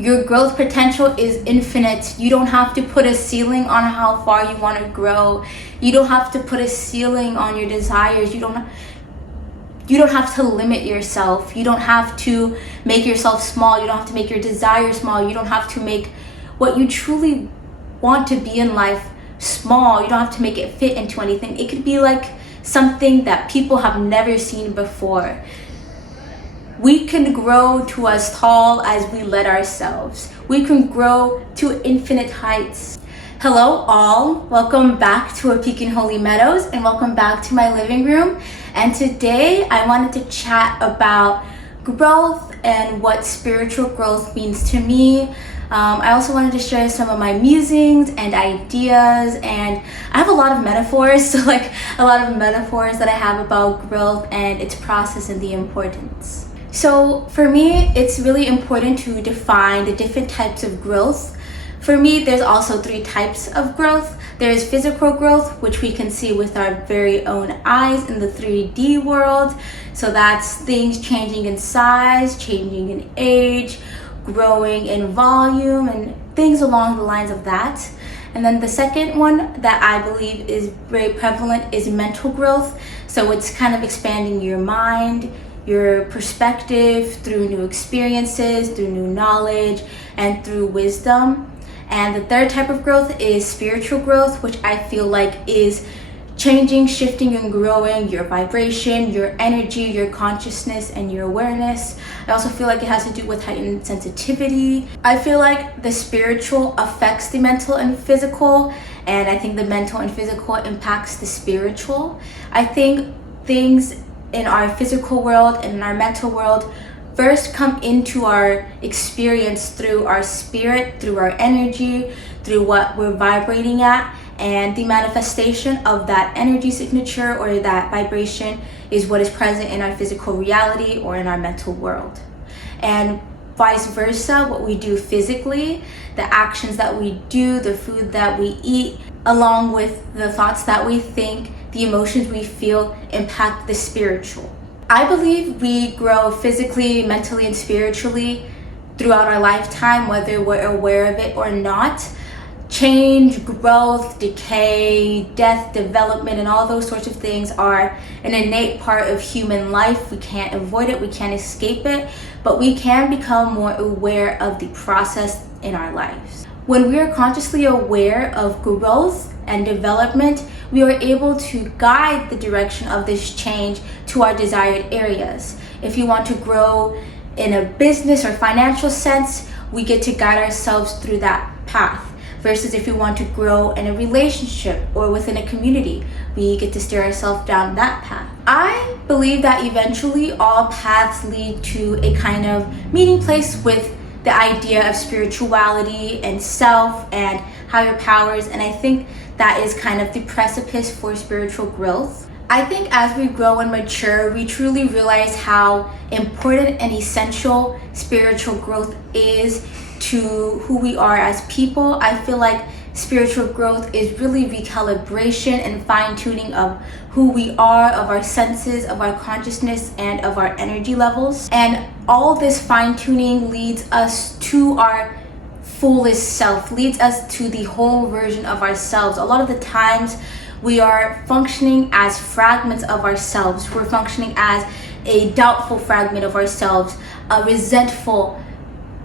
Your growth potential is infinite. You don't have to put a ceiling on how far you want to grow. You don't have to put a ceiling on your desires. You don't have to limit yourself. You don't have to make yourself small. You don't have to make your desires small. You don't have to make what you truly want to be in life small. You don't have to make it fit into anything. It could be like something that people have never seen before. We can grow to as tall as we let ourselves. We can grow to infinite heights. Hello all, welcome back to A Peek in Holy Meadows and welcome back to my living room. And today I wanted to chat about growth and what spiritual growth means to me. I also wanted to share some of my musings and ideas, and I have a lot of metaphors, a lot of metaphors that I have about growth and its process and the importance. So for me, it's really important to define the different types of growth. For me, there's also 3 types of growth. There's physical growth, which we can see with our very own eyes in the 3D world. So that's things changing in size, changing in age, growing in volume, and things along the lines of that. And then the second one that I believe is very prevalent is mental growth. So it's kind of expanding your mind, your perspective through new experiences, through new knowledge, and through wisdom. And the third type of growth is spiritual growth, which I feel like is changing, shifting, and growing your vibration, your energy, your consciousness, and your awareness. I also feel like it has to do with heightened sensitivity. I feel like the spiritual affects the mental and physical, and I think the mental and physical impacts the spiritual. I think things in our physical world and in our mental world first come into our experience through our spirit, through our energy, through what we're vibrating at, and the manifestation of that energy signature or that vibration is what is present in our physical reality or in our mental world. And vice versa, what we do physically, the actions that we do, the food that we eat, along with the thoughts that we think, the emotions we feel impact the spiritual. I believe we grow physically, mentally, and spiritually throughout our lifetime, whether we're aware of it or not. Change, growth, decay, death, development, and all those sorts of things are an innate part of human life. We can't avoid it, we can't escape it, but we can become more aware of the process in our lives. When we are consciously aware of growth and development, we are able to guide the direction of this change to our desired areas. If you want to grow in a business or financial sense, we get to guide ourselves through that path. Versus if you want to grow in a relationship or within a community, we get to steer ourselves down that path. I believe that eventually all paths lead to a kind of meeting place with the idea of spirituality and self and higher powers, and I think that is kind of the precipice for spiritual growth. I think as we grow and mature, we truly realize how important and essential spiritual growth is to who we are as people. I feel like spiritual growth is really recalibration and fine-tuning of who we are, of our senses, of our consciousness, and of our energy levels. And all this fine-tuning leads us to our fullest self, leads us to the whole version of ourselves. A lot of the times we are functioning as fragments of ourselves. We're functioning as a doubtful fragment of ourselves, a resentful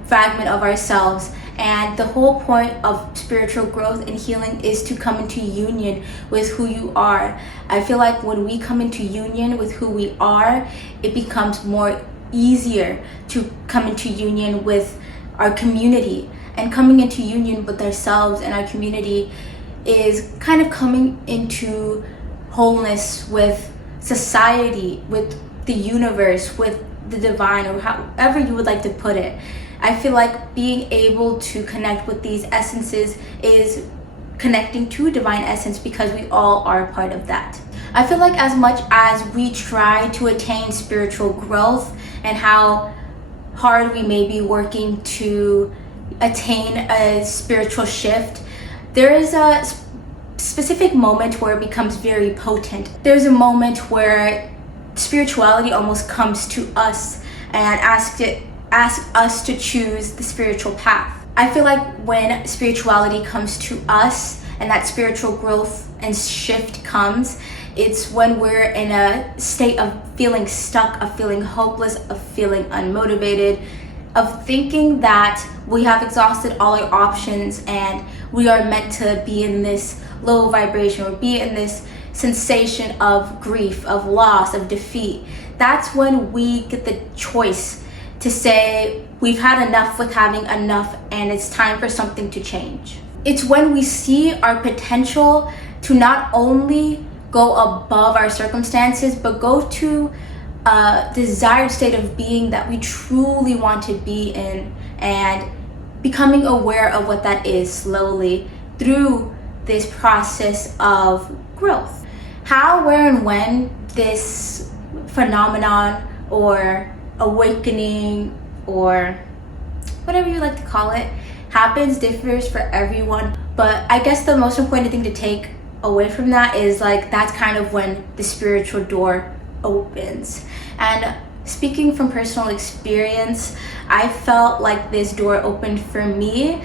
fragment of ourselves. And the whole point of spiritual growth and healing is to come into union with who you are. I feel like when we come into union with who we are, it becomes more easier to come into union with our community. And coming into union with ourselves and our community is kind of coming into wholeness with society, with the universe, with the divine, or however you would like to put it. I feel like being able to connect with these essences is connecting to divine essence because we all are a part of that. I feel like as much as we try to attain spiritual growth and how hard we may be working to attain a spiritual shift, there is a specific moment where it becomes very potent. There's a moment where spirituality almost comes to us and ask us to choose the spiritual path. I feel like when spirituality comes to us and that spiritual growth and shift comes, it's when we're in a state of feeling stuck, of feeling hopeless, of feeling unmotivated, of thinking that we have exhausted all our options and we are meant to be in this low vibration or be in this sensation of grief, of loss, of defeat. That's when we get the choice to say we've had enough with having enough and it's time for something to change. It's when we see our potential to not only go above our circumstances, but go to a desired state of being that we truly want to be in, and becoming aware of what that is slowly through this process of growth. How, where, and when this phenomenon or awakening or whatever you like to call it happens differs for everyone, but I guess the most important thing to take away from that is like that's kind of when the spiritual door opens. And speaking from personal experience, I felt like this door opened for me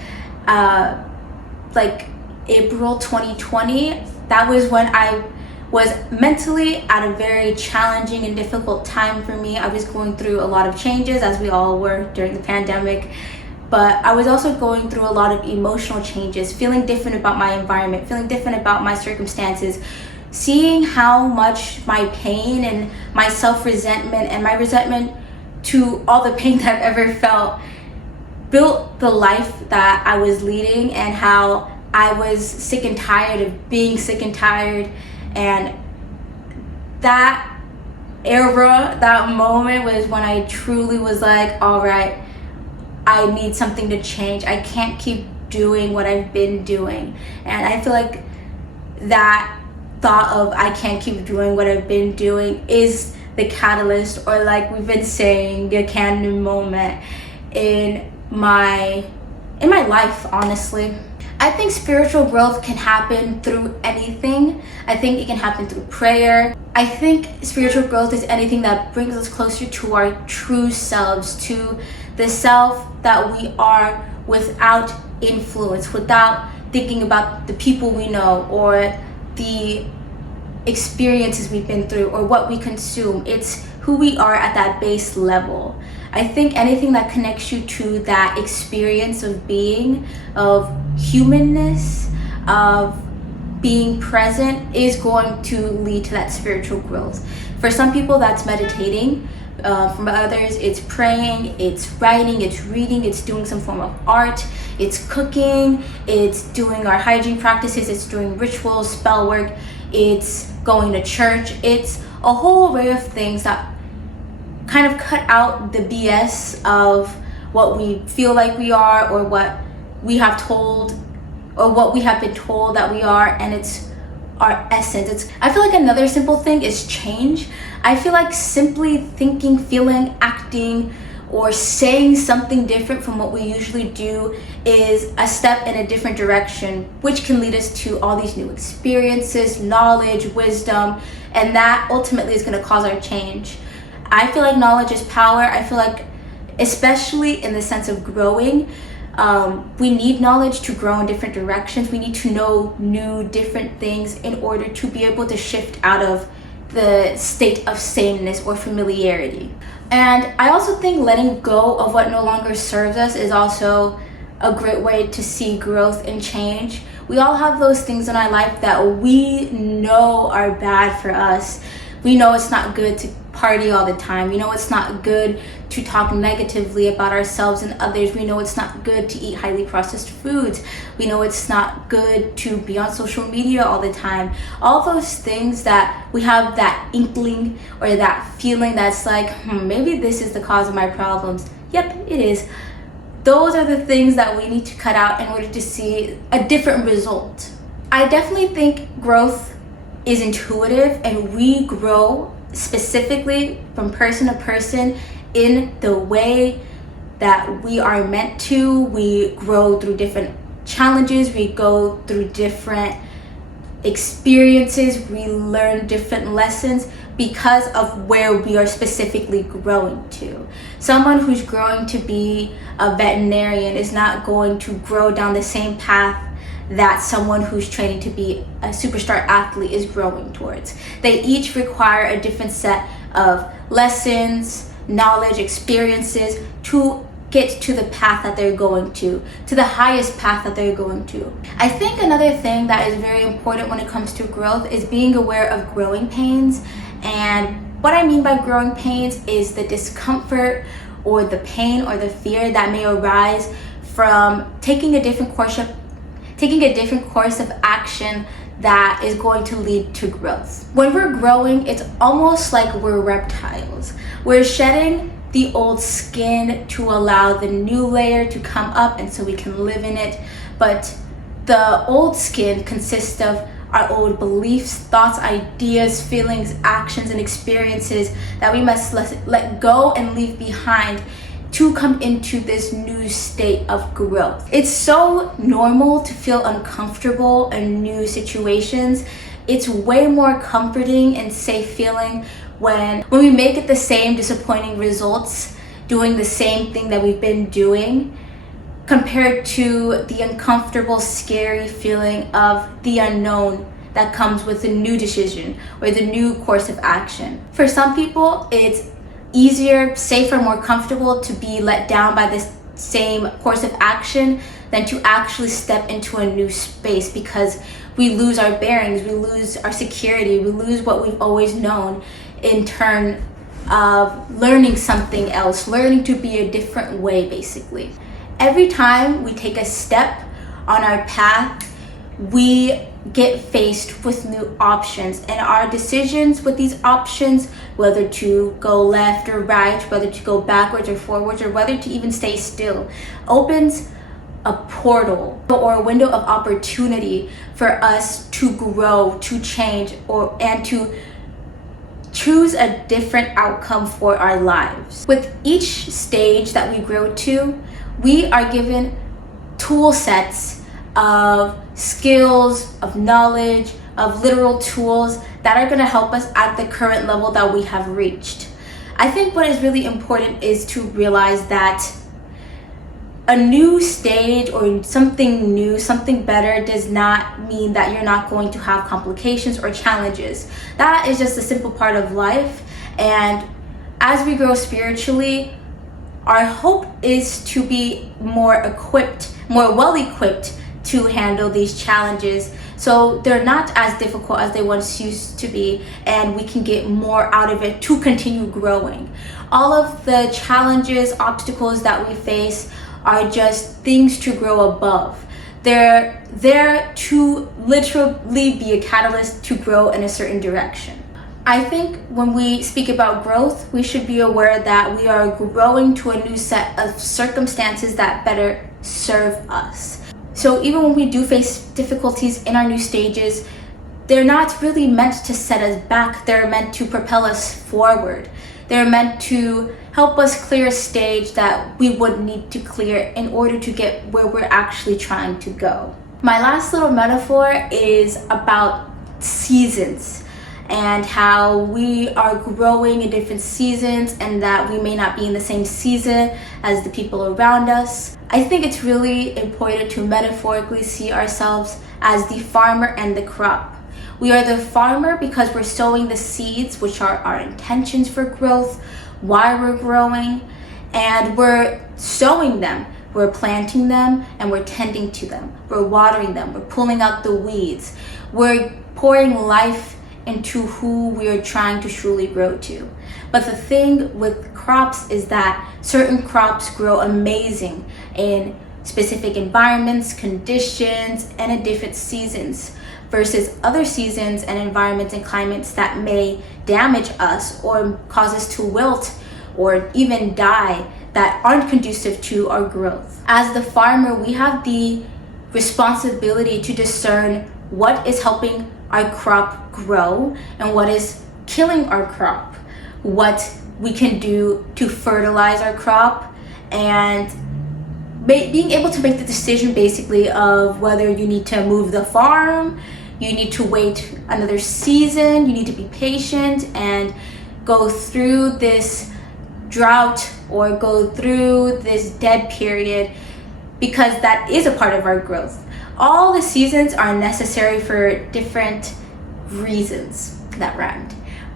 like April 2020. That was when I was mentally at a very challenging and difficult time for me. I was going through a lot of changes, as we all were during the pandemic, but I was also going through a lot of emotional changes, feeling different about my environment, feeling different about my circumstances, seeing how much my pain and my self-resentment and my resentment to all the pain that I've ever felt built the life that I was leading, and how I was sick and tired of being sick and tired. And that era, that moment was when I truly was like, all right, I need something to change. I can't keep doing what I've been doing. And I feel like that thought of I can't keep doing what I've been doing is the catalyst, or like we've been saying, the canon moment in my life, honestly. I think spiritual growth can happen through anything. I think it can happen through prayer. I think spiritual growth is anything that brings us closer to our true selves, to the self that we are without influence, without thinking about the people we know or the experiences we've been through or what we consume. It's who we are at that base level. I think anything that connects you to that experience of being, of humanness, of being present is going to lead to that spiritual growth. For some people, that's meditating. For others, it's praying, it's writing, it's reading, it's doing some form of art, it's cooking, it's doing our hygiene practices, it's doing rituals, spell work, it's going to church. It's a whole array of things that kind of cut out the BS of what we feel like we are, or what we have told, or what we have been told that we are, and it's our essence. I feel like another simple thing is change. I feel like simply thinking, feeling, acting, or saying something different from what we usually do is a step in a different direction, which can lead us to all these new experiences, knowledge, wisdom, and that ultimately is going to cause our change. I feel like knowledge is power. I feel like, especially in the sense of growing, we need knowledge to grow in different directions. We need to know new, different things in order to be able to shift out of the state of sameness or familiarity. And I also think letting go of what no longer serves us is also a great way to see growth and change. We all have those things in our life that we know are bad for us. We know it's not good to party all the time. We know it's not good to talk negatively about ourselves and others. We know it's not good to eat highly processed foods. We know it's not good to be on social media all the time. All those things that we have that inkling or that feeling that's like, maybe this is the cause of my problems. Yep, it is. Those are the things that we need to cut out in order to see a different result. I definitely think growth is intuitive, and we grow specifically from person to person in the way that we are meant to. We grow through different challenges, we go through different experiences, we learn different lessons because of where we are specifically growing to. Someone who's growing to be a veterinarian is not going to grow down the same path that someone who's training to be a superstar athlete is growing towards. They each require a different set of lessons, knowledge, experiences to get to the path that they're going to the highest path that they're going to. I think another thing that is very important when it comes to growth is being aware of growing pains. And what I mean by growing pains is the discomfort or the pain or the fear that may arise from taking a different course of action that is going to lead to growth. When we're growing, it's almost like we're reptiles. We're shedding the old skin to allow the new layer to come up and so we can live in it. But the old skin consists of our old beliefs, thoughts, ideas, feelings, actions, and experiences that we must let go and leave behind to come into this new state of growth. It's so normal to feel uncomfortable in new situations. It's way more comforting and safe feeling when we make it the same disappointing results doing the same thing that we've been doing, compared to the uncomfortable, scary feeling of the unknown that comes with a new decision or the new course of action. For some people, it's easier, safer, more comfortable to be let down by this same course of action than to actually step into a new space, because we lose our bearings, we lose our security, we lose what we've always known in turn of learning something else, learning to be a different way, basically. Every time we take a step on our path, we get faced with new options, and our decisions with these options, whether to go left or right, whether to go backwards or forwards, or whether to even stay still, opens a portal or a window of opportunity for us to grow, to change, and to choose a different outcome for our lives. With each stage that we grow to, we are given tool sets of skills, of knowledge, of literal tools that are going to help us at the current level that we have reached. I think what is really important is to realize that a new stage or something new, something better, does not mean that you're not going to have complications or challenges. That is just a simple part of life. And as we grow spiritually, our hope is to be more well equipped to handle these challenges, so they're not as difficult as they once used to be, and we can get more out of it to continue growing. All of the challenges, obstacles that we face are just things to grow above. They're there to literally be a catalyst to grow in a certain direction. I think when we speak about growth, we should be aware that we are growing to a new set of circumstances that better serve us. So even when we do face difficulties in our new stages, they're not really meant to set us back. They're meant to propel us forward. They're meant to help us clear a stage that we would need to clear in order to get where we're actually trying to go. My last little metaphor is about seasons and how we are growing in different seasons, and that we may not be in the same season as the people around us. I think it's really important to metaphorically see ourselves as the farmer and the crop. We are the farmer because we're sowing the seeds, which are our intentions for growth, why we're growing, and we're sowing them. We're planting them and we're tending to them. We're watering them. We're pulling out the weeds. We're pouring life into who we are trying to truly grow to. But the thing with crops is that certain crops grow amazing in specific environments, conditions, and in different seasons, versus other seasons and environments and climates that may damage us or cause us to wilt or even die, that aren't conducive to our growth. As the farmer, we have the responsibility to discern what is helping our crop grow and what is killing our crop, what we can do to fertilize our crop, and being able to make the decision basically of whether you need to move the farm, you need to wait another season, you need to be patient and go through this drought or go through this dead period, because that is a part of our growth. All the seasons are necessary for different reasons. That rhymed,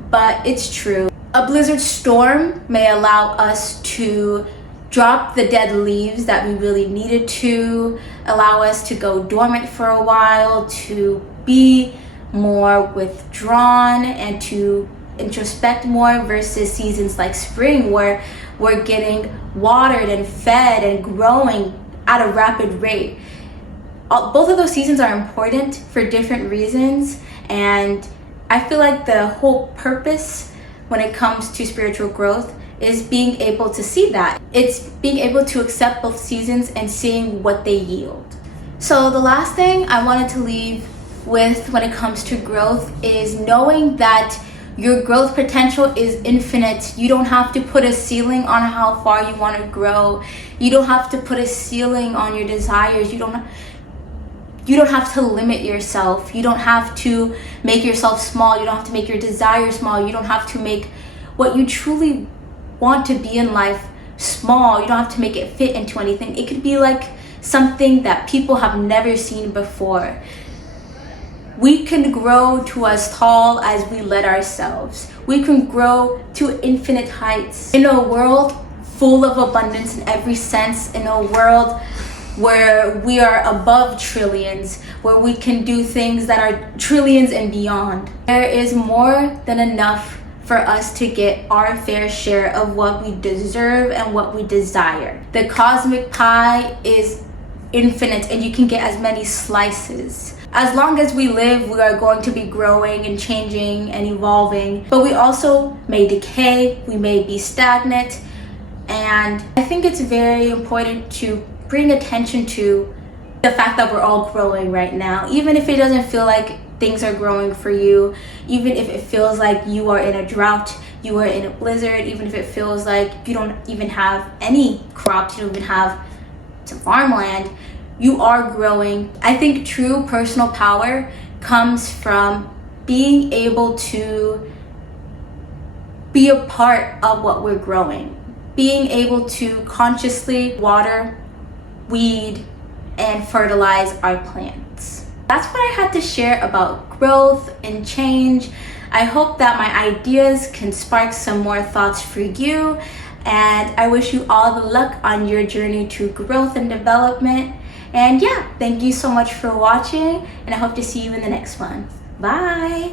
but it's true. A blizzard storm may allow us to drop the dead leaves that we really needed to, allow us to go dormant for a while, to be more withdrawn and to introspect more, versus seasons like spring where we're getting watered and fed and growing at a rapid rate. Both of those seasons are important for different reasons, and I feel like the whole purpose when it comes to spiritual growth is being able to see that. It's being able to accept both seasons and seeing what they yield. So the last thing I wanted to leave with when it comes to growth is knowing that your growth potential is infinite. You don't have to put a ceiling on how far you want to grow. You don't have to put a ceiling on your desires. You don't have to limit yourself. You don't have to make yourself small. You don't have to make your desires small. You don't have to make what you truly want to be in life small. You don't have to make it fit into anything. It could be like something that people have never seen before. We can grow to as tall as we let ourselves. We can grow to infinite heights. In a world full of abundance in every sense, in a world where we are above trillions, where we can do things that are trillions and beyond, there is more than enough for us to get our fair share of what we deserve and what we desire. The cosmic pie is infinite, and you can get as many slices. As long as we live, we are going to be growing and changing and evolving, but we also may decay, we may be stagnant, and I think it's very important to bring attention to the fact that we're all growing right now. Even if it doesn't feel like things are growing for you, even if it feels like you are in a drought, you are in a blizzard, even if it feels like you don't even have any crops, you don't even have some farmland, you are growing. I think true personal power comes from being able to be a part of what we're growing, being able to consciously water, weed, and fertilize our plants. That's what I had to share about growth and change. I hope that my ideas can spark some more thoughts for you, and I wish you all the luck on your journey to growth and development. And yeah, thank you so much for watching, and I hope to see you in the next one. Bye!